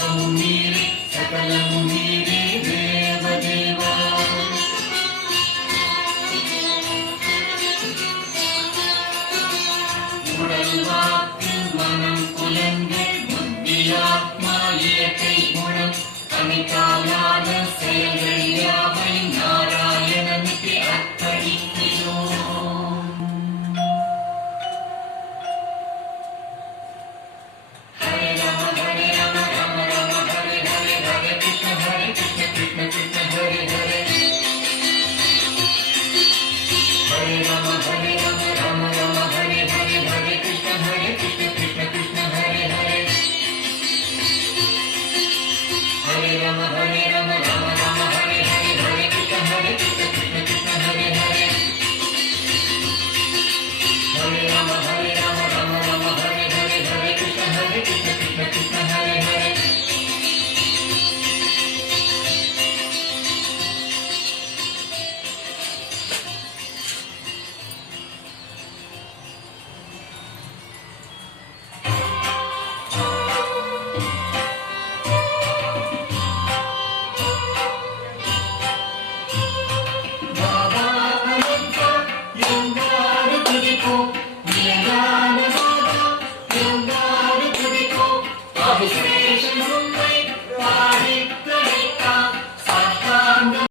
சர்வமும் நீரே சகலமும் நீரே தேவதேவா. உடல் வாக்கு மனம் புலன்கள் புத்தியாத்மா இயற்கை குணம் கணிக்காலான செயல்கள் யாவை நான்